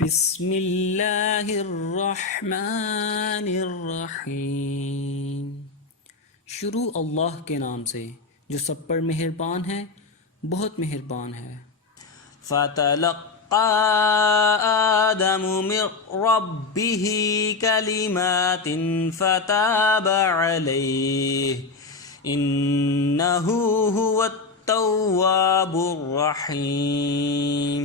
بسم اللہ الرحمن الرحیم۔ شروع اللہ کے نام سے جو سب پر مہربان ہے، بہت مہربان ہے۔ فَتَلَقَّى آدَمُ مِن رَّبِّهِ كَلِمَاتٍ فَتَابَ عَلَيْهِ إِنَّهُ هُوَ التَّوَّابُ الرَّحِيمُ۔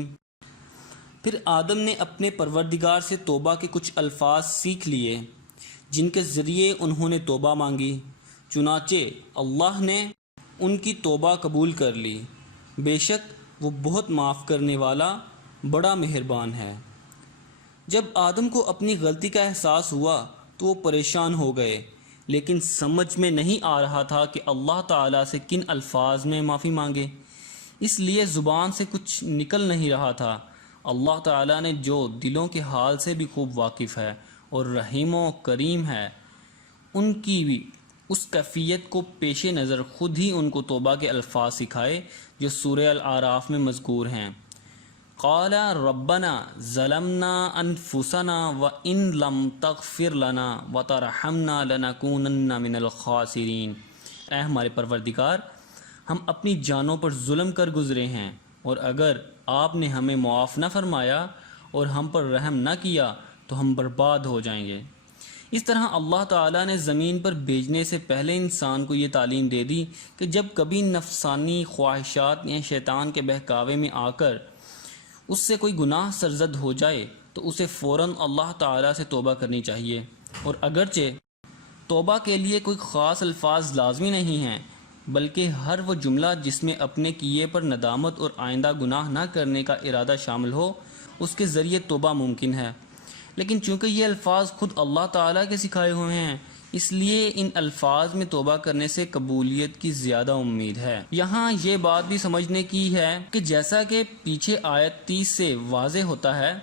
پھر آدم نے اپنے پروردگار سے توبہ کے کچھ الفاظ سیکھ لیے جن کے ذریعے انہوں نے توبہ مانگی، چنانچہ اللہ نے ان کی توبہ قبول کر لی۔ بے شک وہ بہت معاف کرنے والا، بڑا مہربان ہے۔ جب آدم کو اپنی غلطی کا احساس ہوا تو وہ پریشان ہو گئے، لیکن سمجھ میں نہیں آ رہا تھا کہ اللہ تعالیٰ سے کن الفاظ میں معافی مانگے، اس لیے زبان سے کچھ نکل نہیں رہا تھا۔ اللہ تعالیٰ نے جو دلوں کے حال سے بھی خوب واقف ہے اور رحیم و کریم ہے، ان کی بھی اس کیفیت کو پیش نظر خود ہی ان کو توبہ کے الفاظ سکھائے جو سورہ الاعراف میں مذکور ہیں۔ قال ربنا ظلمنا انفسنا وان لم تغفر لنا وترحمنا لنکونن من الخاسرین۔ اے ہمارے پروردگار، ہم اپنی جانوں پر ظلم کر گزرے ہیں، اور اگر آپ نے ہمیں معاف نہ فرمایا اور ہم پر رحم نہ کیا تو ہم برباد ہو جائیں گے۔ اس طرح اللہ تعالیٰ نے زمین پر بھیجنے سے پہلے انسان کو یہ تعلیم دے دی کہ جب کبھی نفسانی خواہشات یا شیطان کے بہکاوے میں آ کر اس سے کوئی گناہ سرزد ہو جائے تو اسے فوراً اللہ تعالیٰ سے توبہ کرنی چاہیے، اور اگرچہ توبہ کے لیے کوئی خاص الفاظ لازمی نہیں ہیں، بلکہ ہر وہ جملہ جس میں اپنے کیے پر ندامت اور آئندہ گناہ نہ کرنے کا ارادہ شامل ہو، اس کے ذریعے توبہ ممکن ہے۔ لیکن چونکہ یہ الفاظ خود اللہ تعالیٰ کے سکھائے ہوئے ہیں، اس لیے ان الفاظ میں توبہ کرنے سے قبولیت کی زیادہ امید ہے۔ یہاں یہ بات بھی سمجھنے کی ہے کہ جیسا کہ پیچھے آیت 30 سے واضح ہوتا ہے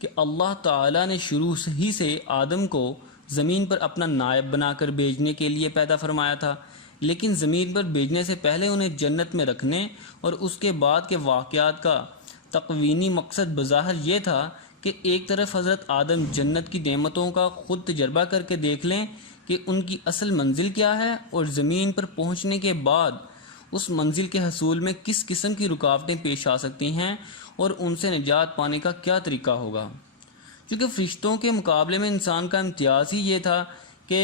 کہ اللہ تعالیٰ نے شروع ہی سے آدم کو زمین پر اپنا نائب بنا کر بھیجنے کے لیے پیدا فرمایا تھا، لیکن زمین پر بھیجنے سے پہلے انہیں جنت میں رکھنے اور اس کے بعد کے واقعات کا تقوینی مقصد بظاہر یہ تھا کہ ایک طرف حضرت آدم جنت کی نعمتوں کا خود تجربہ کر کے دیکھ لیں کہ ان کی اصل منزل کیا ہے، اور زمین پر پہنچنے کے بعد اس منزل کے حصول میں کس قسم کی رکاوٹیں پیش آ سکتی ہیں اور ان سے نجات پانے کا کیا طریقہ ہوگا۔ چونکہ فرشتوں کے مقابلے میں انسان کا امتیاز ہی یہ تھا کہ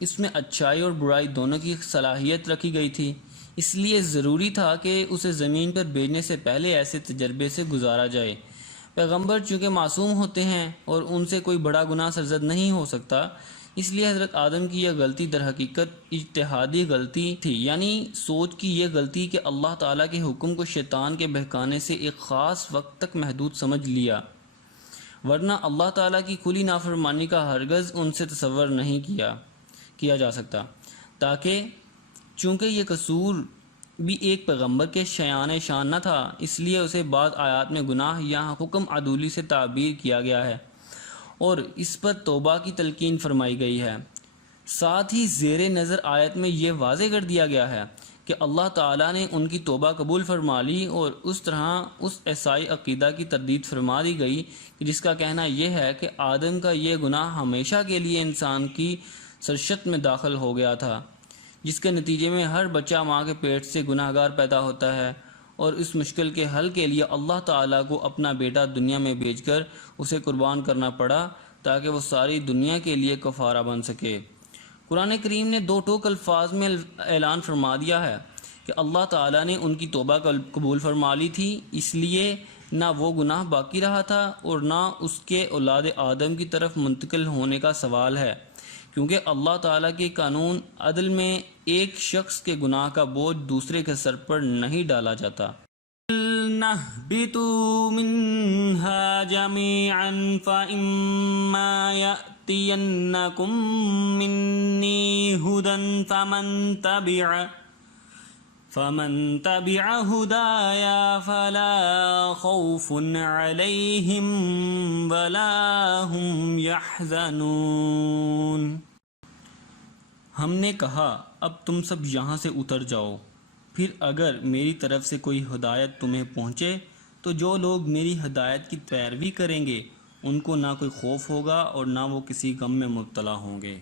اس میں اچھائی اور برائی دونوں کی صلاحیت رکھی گئی تھی، اس لیے ضروری تھا کہ اسے زمین پر بھیجنے سے پہلے ایسے تجربے سے گزارا جائے۔ پیغمبر چونکہ معصوم ہوتے ہیں اور ان سے کوئی بڑا گناہ سرزد نہیں ہو سکتا، اس لیے حضرت آدم کی یہ غلطی در حقیقت اجتہادی غلطی تھی، یعنی سوچ کی یہ غلطی کہ اللہ تعالیٰ کے حکم کو شیطان کے بہکانے سے ایک خاص وقت تک محدود سمجھ لیا، ورنہ اللہ تعالیٰ کی کھلی نافرمانی کا ہرگز ان سے تصور نہیں کیا جا سکتا۔ تاکہ چونکہ یہ قصور بھی ایک پیغمبر کے شایان شان نہ تھا، اس لیے اسے بعض آیات میں گناہ یا حکم عدولی سے تعبیر کیا گیا ہے اور اس پر توبہ کی تلقین فرمائی گئی ہے۔ ساتھ ہی زیر نظر آیت میں یہ واضح کر دیا گیا ہے کہ اللہ تعالیٰ نے ان کی توبہ قبول فرما لی، اور اس طرح اس عیسائی عقیدہ کی تردید فرما دی گئی کہ جس کا کہنا یہ ہے کہ آدم کا یہ گناہ ہمیشہ کے لیے انسان کی سرشت میں داخل ہو گیا تھا، جس کے نتیجے میں ہر بچہ ماں کے پیٹ سے گناہ گار پیدا ہوتا ہے، اور اس مشکل کے حل کے لیے اللہ تعالیٰ کو اپنا بیٹا دنیا میں بھیج کر اسے قربان کرنا پڑا تاکہ وہ ساری دنیا کے لیے کفارہ بن سکے۔ قرآن کریم نے دو ٹوک الفاظ میں اعلان فرما دیا ہے کہ اللہ تعالیٰ نے ان کی توبہ قبول فرما لی تھی، اس لیے نہ وہ گناہ باقی رہا تھا اور نہ اس کے اولاد آدم کی طرف منتقل ہونے کا سوال ہے، کیونکہ اللہ تعالیٰ کے قانون عدل میں ایک شخص کے گناہ کا بوجھ دوسرے کے سر پر نہیں ڈالا جاتا۔ اهْبِطُوا مِنْهَا جَمِيعًا فَإِمَّا يَأْتِيَنَّكُم مِّنِّي هُدًى فَمَن تَبِعَ هُدَايَ فَلَا خَوْفٌ عَلَيْهِمْ وَلَا هُمْ يَحْزَنُونَ۔ ہم نے کہا اب تم سب یہاں سے اتر جاؤ، پھر اگر میری طرف سے کوئی ہدایت تمہیں پہنچے تو جو لوگ میری ہدایت کی پیروی کریں گے ان کو نہ کوئی خوف ہوگا اور نہ وہ کسی غم میں مبتلا ہوں گے۔